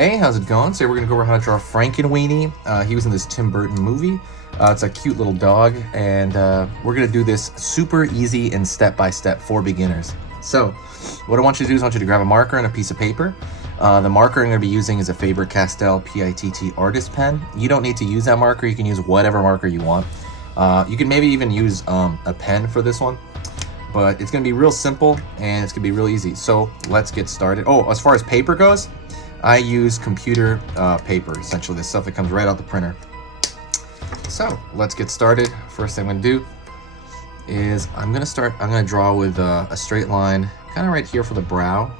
Hey, how's it going? Today we're going to go over how to draw Frankenweenie. He was in this Tim Burton movie. It's a cute little dog, and we're going to do this super easy and step-by-step for beginners. So, what I want you to do is I want you to grab a marker and a piece of paper. The marker I'm going to be using is a Faber-Castell PITT artist pen. You don't need to use that marker. You can use whatever marker you want. You can maybe even use a pen for this one. But it's going to be real simple, and it's going to be real easy. So, let's get started. Oh, as far as paper goes, I use computer paper, essentially the stuff that comes right out the printer. So let's get started. First thing I'm going to do is I'm going to draw with a straight line kind of right here for the brow.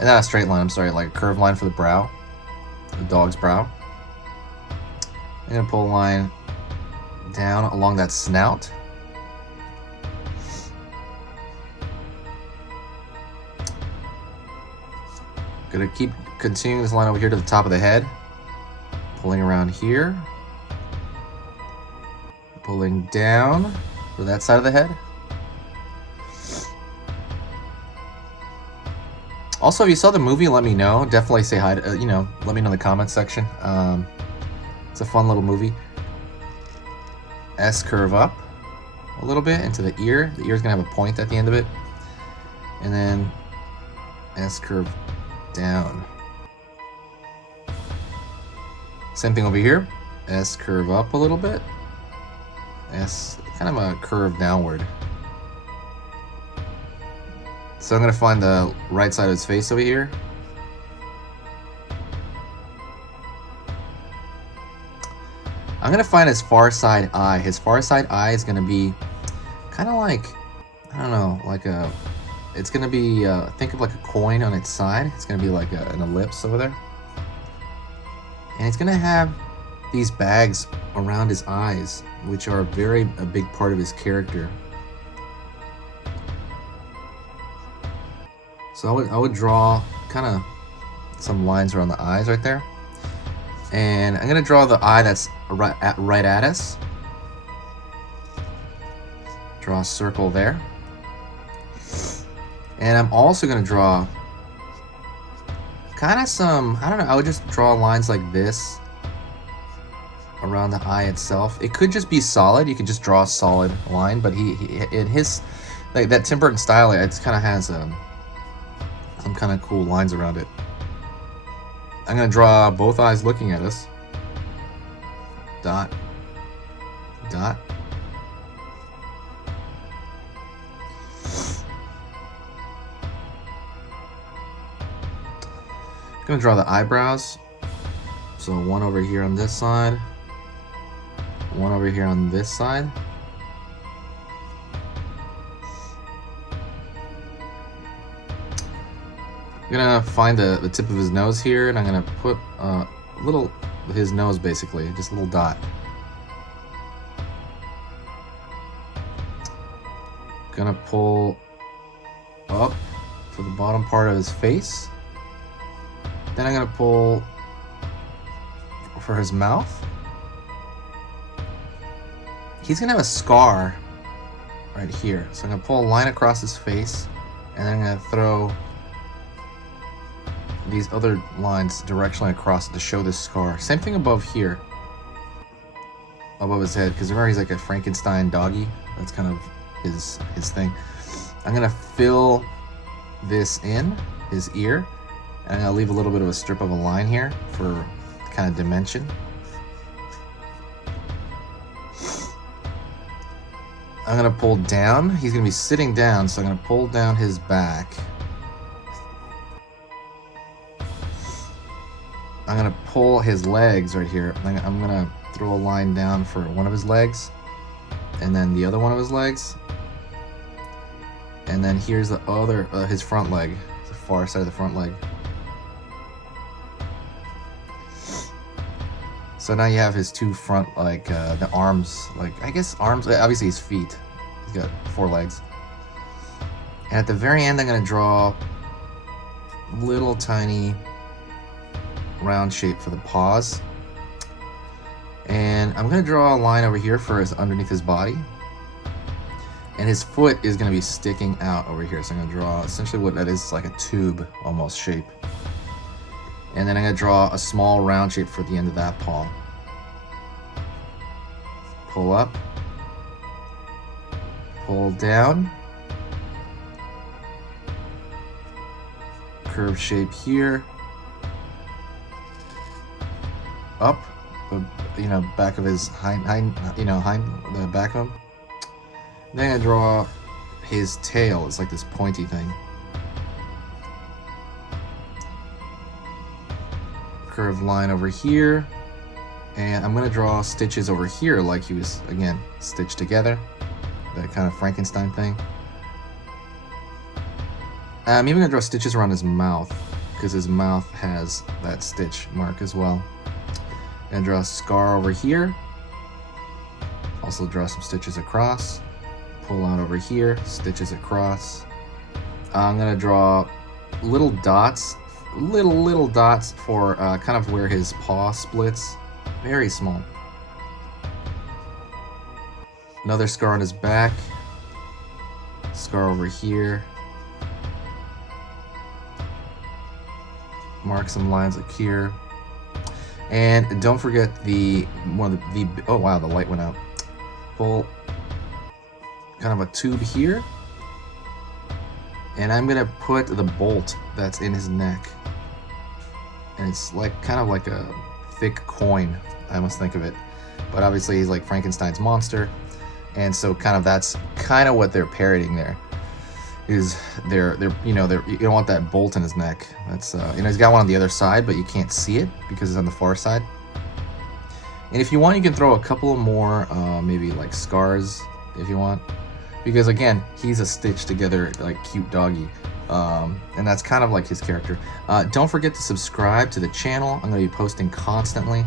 And not a straight line, I'm sorry, like a curved line for the brow, the dog's brow. I'm going to pull a line down along that snout. Gonna keep continuing this line over here to the top of the head, pulling around here, pulling down for that side of the head. Also, if you saw the movie, let me know. Definitely say hi to, let me know in the comments section. It's a fun little movie. S curve up a little bit into the ear. The ear's gonna have a point at the end of it. And then S curve down. Same thing over here. S curve up a little bit. S kind of a curve downward. So I'm going to find the right side of his face over here. I'm going to find his far side eye. His far side eye is going to be kind of like, I don't know, like a, it's going to be, think of like a coin on its side. It's going to be like an ellipse over there. And it's going to have these bags around his eyes, which are a big part of his character. So I would draw kind of some lines around the eyes right there. And I'm going to draw the eye that's right at us. Draw a circle there. And I'm also going to draw kind of some, I don't know, I would just draw lines like this around the eye itself. It could just be solid. You could just draw a solid line, but he in his, like that Tim Burton style, it kind of has some kind of cool lines around it. I'm going to draw both eyes looking at us. Dot. Dot. I'm going to draw the eyebrows. So one over here on this side, one over here on this side. I'm going to find the tip of his nose here, and I'm going to put a little, his nose basically, just a little dot. Going to pull up to the bottom part of his face. Then I'm going to pull for his mouth. He's going to have a scar right here. So I'm going to pull a line across his face, and then I'm going to throw these other lines directionally across to show this scar. Same thing above here, above his head, because remember he's like a Frankenstein doggy. That's kind of his thing. I'm going to fill this in, his ear. And I'm going to leave a little bit of a strip of a line here for kind of dimension. I'm going to pull down. He's going to be sitting down, so I'm going to pull down his back. I'm going to pull his legs right here. I'm going to throw a line down for one of his legs, and then the other one of his legs. And then here's the other, his front leg, the far side of the front leg. So now you have his two front, like the arms, like I guess arms, obviously his feet. He's got 4 legs. And at the very end, I'm going to draw little tiny round shape for the paws. And I'm going to draw a line over here for his underneath his body. And his foot is going to be sticking out over here. So I'm going to draw essentially what that is, like a tube almost shape. And then I'm going to draw a small round shape for the end of that paw. Pull up. Pull down. Curve shape here. Up. You know, back of his the back of him. Then I draw his tail. It's like this pointy thing. Curved line over here. And I'm going to draw stitches over here like he was, again, stitched together. That kind of Frankenstein thing. I'm even going to draw stitches around his mouth because his mouth has that stitch mark as well. And draw a scar over here. Also draw some stitches across. Pull out over here, stitches across. I'm gonna draw little dots, little dots for kind of where his paw splits. Very small. Another scar on his back. Scar over here. Mark some lines like here. And don't forget oh wow, the light went out. Pull kind of a tube here. And I'm gonna put the bolt that's in his neck. And it's like kind of like a thick coin, I must think of it. But obviously he's like Frankenstein's monster. And so kind of that's kind of what they're parodying there. Is you don't want that bolt in his neck. That's he's got one on the other side, but you can't see it because it's on the far side. And if you want, you can throw a couple more maybe like scars if you want, because again, he's a stitched together like cute doggy, and that's kind of like his character. Don't forget to subscribe to the channel. I'm going to be posting constantly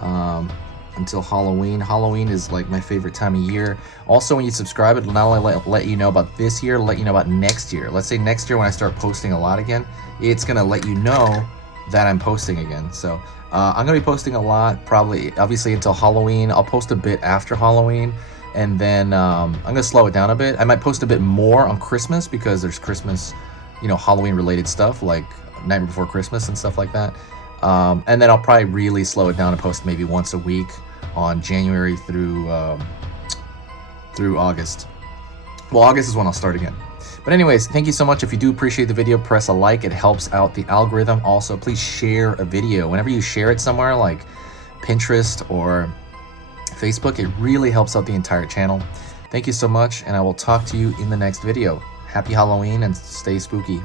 until Halloween. Halloween is like my favorite time of year. Also, when you subscribe, it'll not only let you know about this year, let you know about next year. Let's say next year when I start posting a lot again, it's gonna let you know that I'm posting again. So I'm gonna be posting a lot, probably obviously until Halloween. I'll post a bit after Halloween, and then I'm gonna slow it down a bit. I might post a bit more on Christmas because there's Christmas, Halloween related stuff like Night Before Christmas and stuff like that. And then I'll probably really slow it down and post maybe once a week on January through August. Well, August is when I'll start again. But anyways, thank you so much. If you do appreciate the video, press a like. It helps out the algorithm. Also, please share a video. Whenever you share it somewhere like Pinterest or Facebook, it really helps out the entire channel. Thank you so much, and I will talk to you in the next video. Happy Halloween and stay spooky.